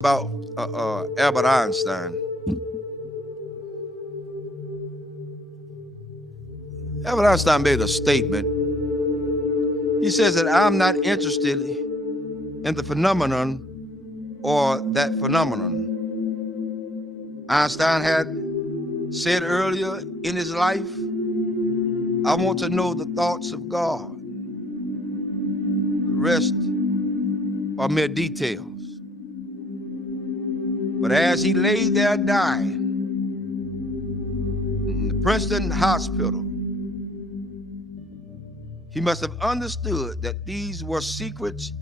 about Albert Einstein. Albert Einstein made a statement. He says that I'm not interested in the phenomenon or that phenomenon. Einstein had said earlier in his life, I want to know the thoughts of God. The rest are mere details. But as he lay there dying in the Princeton hospital, he must have understood that these were secrets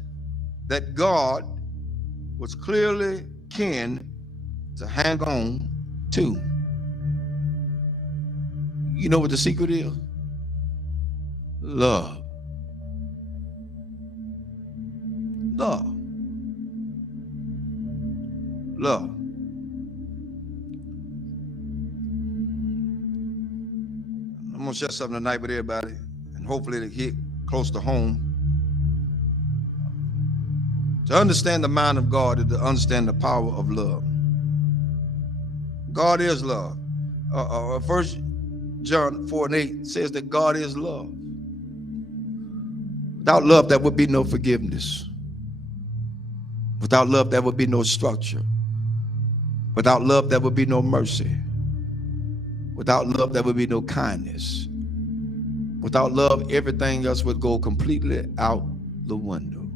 that God was clearly keen to hang on to. You know what the secret is? Love. Love. Love. I'm going to share something tonight with everybody, and hopefully it'll hit close to home. To understand the mind of God is to understand the power of love. God is love. 1 John 4:8 says that God is love. Without love, there would be no forgiveness. Without love, there would be no structure. Without love, there would be no mercy. Without love, there would be no kindness. Without love, everything else would go completely out the window.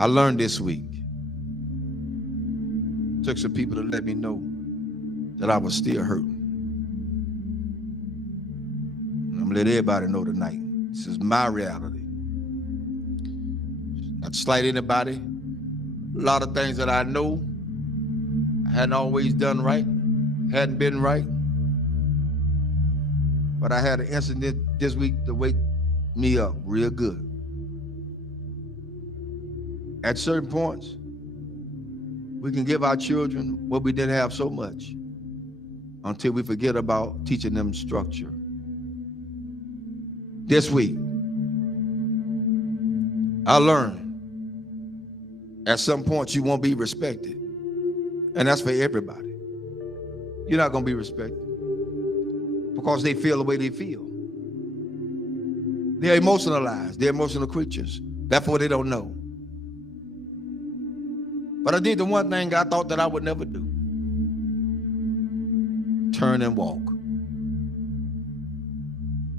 I learned this week. Took some people to let me know that I was still hurting. And I'm gonna let everybody know tonight. This is my reality. Not to slight anybody. A lot of things that I know I hadn't always done right, hadn't been right. But I had an incident this week to wake me up real good. At certain points, we can give our children what we didn't have so much until we forget about teaching them structure. This week, I learned at some point you won't be respected. And that's for everybody. You're not going to be respected because they feel the way they feel. They're emotionalized. They're emotional creatures. Therefore, they don't know. But I did the one thing I thought that I would never do. Turn and walk.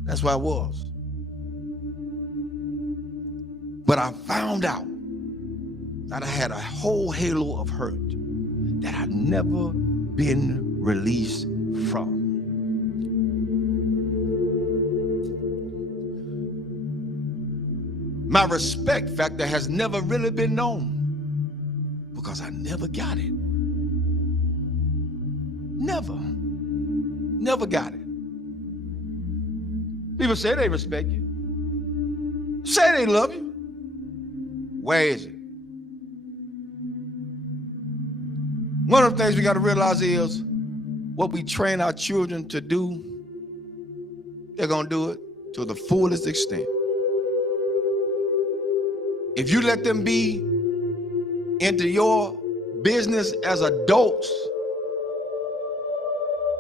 That's where I was. But I found out that I had a whole halo of hurt that I'd never been released from. My respect factor has never really been known because I never got it. Never got it. People say they respect you. Say they love you. Where is it? One of the things we got to realize is what we train our children to do, they're going to do it to the fullest extent. If you let them be into your business as adults,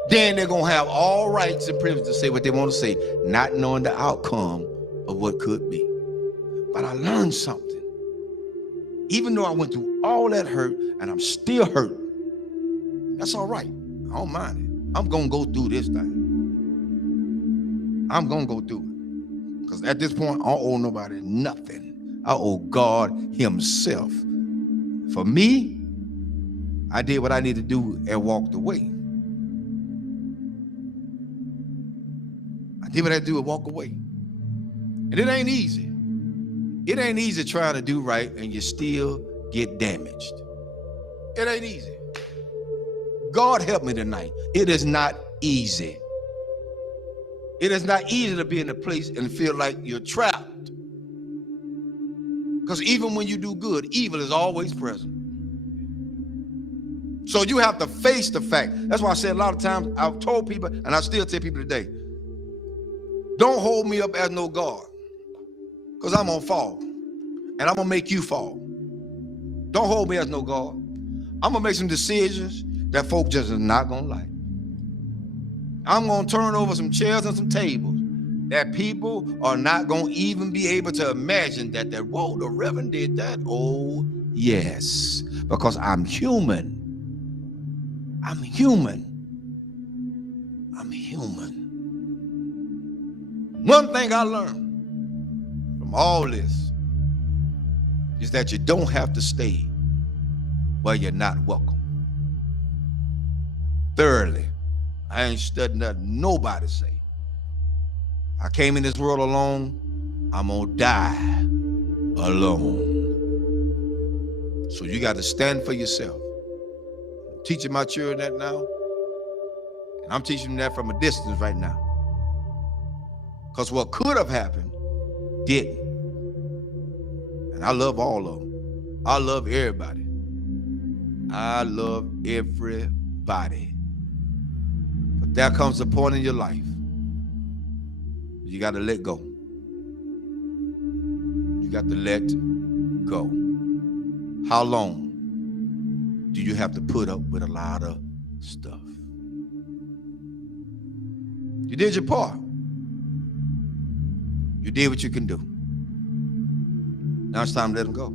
then they're going to have all rights and privileges to say what they want to say, not knowing the outcome of what could be. But I learned something. Even though I went through all that hurt and I'm still hurt, that's all right. I don't mind it. I'm going to go through this thing. I'm going to go through it. Because at this point, I don't owe nobody nothing. I owe God himself. For me, I did what I needed to do and walked away. I did what I had to do and walk away. And it ain't easy. It ain't easy trying to do right and you still get damaged. It ain't easy. God help me tonight. It is not easy. It is not easy to be in a place and feel like you're trapped. Because even when you do good, evil is always present. So you have to face the fact. That's why I said a lot of times, I've told people, and I still tell people today, don't hold me up as no God. Because I'm going to fall. And I'm going to make you fall. Don't hold me as no God. I'm going to make some decisions that folk just is not going to like. I'm going to turn over some chairs and some tables that people are not going to even be able to imagine that, whoa, the Reverend did that. Oh, yes, because I'm human. I'm human. I'm human. One thing I learned from all this is that you don't have to stay where you're not welcome. Thirdly, I ain't studying nothing nobody say. I came in this world alone. I'm gonna die alone. So you got to stand for yourself. I'm teaching my children that now, and I'm teaching them that from a distance right now. Because what could have happened didn't. And I love all of them. I love everybody. I love everybody. But there comes a point in your life you got to let go. You got to let go. How long do you have to put up with a lot of stuff? You did your part. You did what you can do. Now it's time to let them go.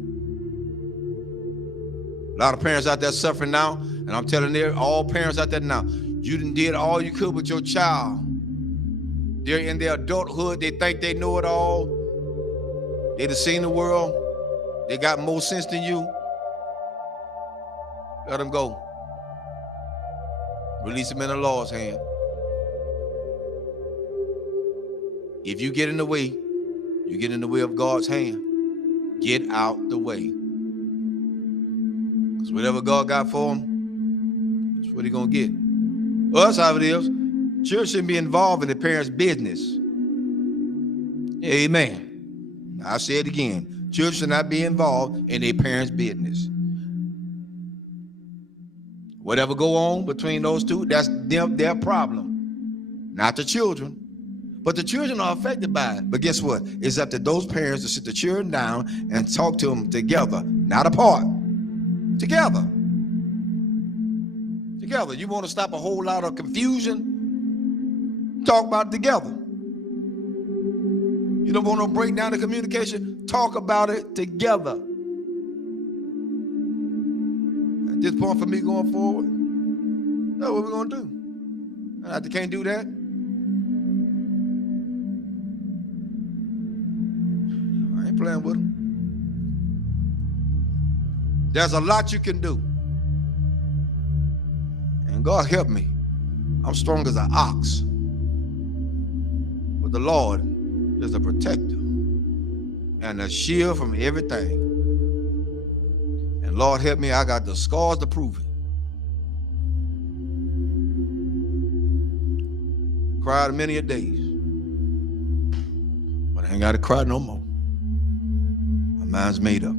A lot of parents out there suffering now, and I'm telling all parents out there now, you done did all you could with your child. They're in their adulthood. They think they know it all. They done seen the world. They got more sense than you. Let them go. Release them in the Lord's hand. If you get in the way, you get in the way of God's hand. Get out the way. Because whatever God got for them, that's what he's going to get. Well, that's how it is. Children shouldn't be involved in the parents' business. Amen. I'll say it again. Children should not be involved in their parents' business. Whatever go on between those two, that's their problem. Not the children. But the children are affected by it. But guess what? It's up to those parents to sit the children down and talk to them together, not apart. Together. Together. You want to stop a whole lot of confusion? Talk about it together. You don't want to break down the communication? Talk about it together. At this point for me going forward, that's what we're going to do. And if they can't do that, I ain't playing with them. There's a lot you can do. And God help me. I'm strong as an ox. But the Lord is a protector and a shield from everything. And Lord help me, I got the scars to prove it. Cried many a days. But I ain't got to cry no more. My mind's made up.